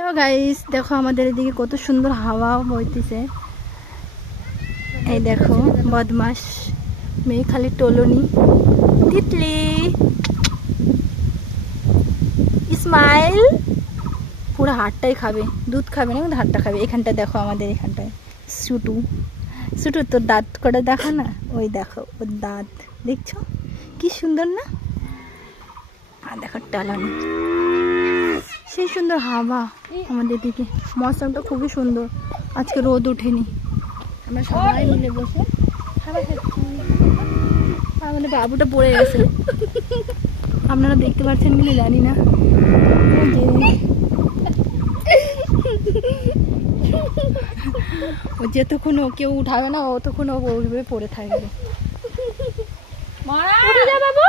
Hello guys, দেখো আমাদের এদিকে কত সুন্দর হাওয়া বইতেছে। এই দেখো বদমাস মেয়ে খালি টলনি তিতলি ইসমাইল পুরো হাটটাই খাবে, দুধ খাবে না কিন্তু হাটটা খাবে। এখানটা দেখো আমাদের এখানটায় সুটু সুটু তোর দাঁত করে দেখো না, ওই দেখো ওর দাঁত দেখছো কি সুন্দর না। আর দেখো টলনি, সেই সুন্দর হাওয়া আমাদের দিকে। মৌসুমটা খুবই সুন্দর, আজকে রোদ ওঠেনি। আমরা সবাই মিলে বসে হাওয়া খাচ্ছি। আমাদের বাবুটা পড়ে গেছে, আপনারা দেখতে পাচ্ছেন কিনা জানি না। ও যেতক্ষণ ও কেউ উঠাবে না, ও তখন ও পড়ে থাকবে। বাবু